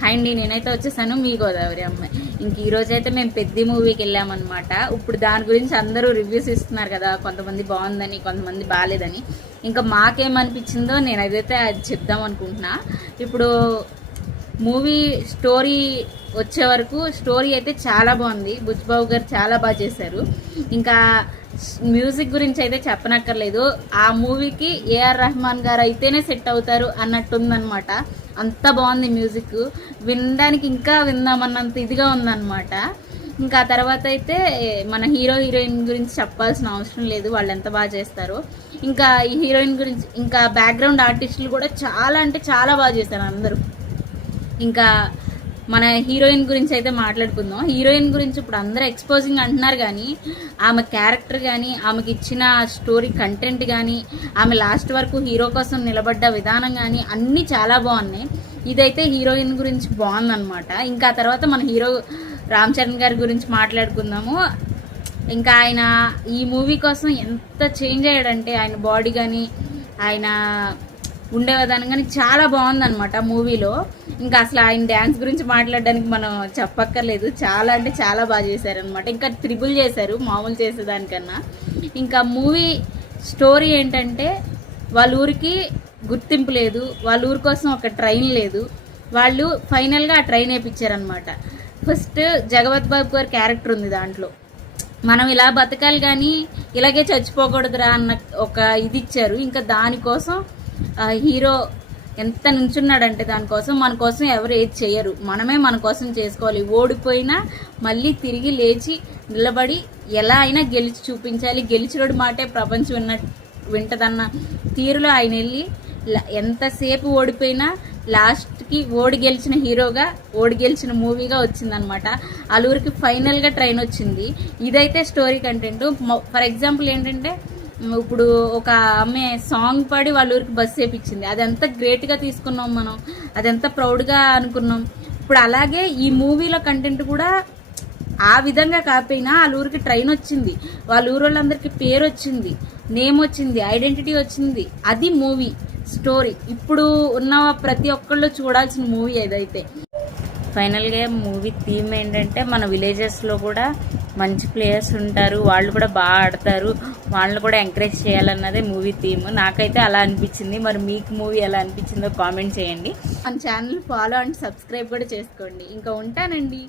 Hi అండి, నేనైతే వచ్చేసాను మీ గోదావరి అమ్మాయి. ఇంక ఈరోజు అయితే మేము పెద్ద మూవీకి వెళ్ళామన్నమాట. ఇప్పుడు దాని గురించి అందరూ రివ్యూస్ ఇస్తున్నారు కదా, కొంతమంది బాగుందని కొంతమంది బాగాలేదని. ఇంకా మాకేమనిపించిందో నేను అదైతే అది చెప్దాం అనుకుంటున్నా. ఇప్పుడు మూవీ స్టోరీ వచ్చే వరకు స్టోరీ అయితే చాలా బాగుంది. బుజ్బాబు గారు చాలా బాగా చేశారు. ఇంకా మ్యూజిక్ గురించి అయితే చెప్పనక్కర్లేదు. ఆ మూవీకి ఏఆర్ రెహమాన్ గారు అయితేనే సెట్ అవుతారు అన్నట్టుందనమాట. అంత బాగుంది మ్యూజిక్, వినడానికి ఇంకా విందామన్నంత ఇదిగా ఉందన్నమాట. ఇంకా తర్వాత అయితే మన హీరో హీరోయిన్ గురించి చెప్పాల్సిన అవసరం లేదు, వాళ్ళు ఎంత బాగా చేస్తారో. ఇంకా ఈ హీరోయిన్ గురించి ఇంకా బ్యాక్గ్రౌండ్ ఆర్టిస్టులు కూడా చాలా అంటే చాలా బాగా చేశారు అందరూ. ఇంకా మన హీరోయిన్ గురించి అయితే మాట్లాడుకుందాం. హీరోయిన్ గురించి ఇప్పుడు అందరూ ఎక్స్పోజింగ్ అంటున్నారు, కానీ ఆమె క్యారెక్టర్ కానీ, ఆమెకి ఇచ్చిన స్టోరీ కంటెంట్ కానీ, ఆమె లాస్ట్ వరకు హీరో కోసం నిలబడ్డ విధానం కానీ అన్నీ చాలా బాగున్నాయి. ఇదైతే హీరోయిన్ గురించి బాగుందన్నమాట. ఇంకా తర్వాత మన హీరో రామ్ చరణ్ గారి గురించి మాట్లాడుకుందాము. ఇంకా ఆయన ఈ మూవీ కోసం ఎంత చేంజ్ అయ్యాడంటే, ఆయన బాడీ కానీ ఆయన ఉండే విధానం కానీ చాలా బాగుందన్నమాట మూవీలో. ఇంకా అసలు ఆయన డ్యాన్స్ గురించి మాట్లాడడానికి మనం చెప్పక్కర్లేదు, చాలా అంటే చాలా బాగా చేశారనమాట. ఇంకా త్రిబుల్ చేశారు మామూలు చేసేదానికన్నా. ఇంకా మూవీ స్టోరీ ఏంటంటే, వాళ్ళ ఊరికి గుర్తింపు లేదు, వాళ్ళ ఊరి కోసం ఒక ట్రైన్ లేదు, వాళ్ళు ఫైనల్గా ఆ ట్రైన్ వేయించారనమాట. ఫస్ట్ జగపత్ బాబు గారి క్యారెక్టర్ ఉంది దాంట్లో, మనం ఇలా బతకాలి కానీ ఇలాగే చచ్చిపోకూడదురా అన్న ఒక ఇది ఇచ్చారు. ఇంకా దానికోసం హీరో ఎంత నుంచున్నాడంటే, దానికోసం మన కోసం ఎవరు ఏది చేయరు, మనమే మన కోసం చేసుకోవాలి. ఓడిపోయినా మళ్ళీ తిరిగి లేచి నిలబడి ఎలా అయినా గెలిచి చూపించాలి, గెలిచినోడి మాటే ప్రపంచం వింటదన్న తీరులో ఆయన వెళ్ళి ఎంతసేపు ఓడిపోయినా లాస్ట్కి ఓడి గెలిచిన హీరోగా, ఓడి గెలిచిన మూవీగా వచ్చిందనమాట. అలూరికి ఫైనల్గా ట్రైన్ వచ్చింది. ఇదైతే స్టోరీ కంటెంట్. ఫర్ ఎగ్జాంపుల్ ఏంటంటే, ఇప్పుడు ఒక ఆమె సాంగ్ పాడి వాళ్ళ ఊరికి బస్సు వేయించింది, అది ఎంత గ్రేట్గా తీసుకున్నాం మనం, అదెంత ప్రౌడ్గా అనుకున్నాం. ఇప్పుడు అలాగే ఈ మూవీలో కంటెంట్ కూడా ఆ విధంగా కాకపోయినా వాళ్ళ ఊరికి ట్రైన్ వచ్చింది, వాళ్ళ ఊరు వాళ్ళందరికీ పేరు వచ్చింది, నేమ్ వచ్చింది, ఐడెంటిటీ వచ్చింది. అది మూవీ స్టోరీ. ఇప్పుడు ఉన్న ప్రతి ఒక్కళ్ళు చూడాల్సిన మూవీ ఏదైతే. ఫైనల్గా మూవీ థీమ్ ఏంటంటే, మన విలేజెస్లో కూడా మంచి ప్లేయర్స్ ఉంటారు, వాళ్ళు కూడా బాగా ఆడతారు, వాళ్ళని కూడా ఎంకరేజ్ చేయాలన్నదే మూవీ థీమ్. నాకైతే అలా అనిపించింది. మరి మీకు మూవీ ఎలా అనిపించిందో కామెంట్ చేయండి. మన ఛానల్ ఫాలో అండ్ సబ్స్క్రైబ్ కూడా చేసుకోండి. ఇంకా ఉంటానండి.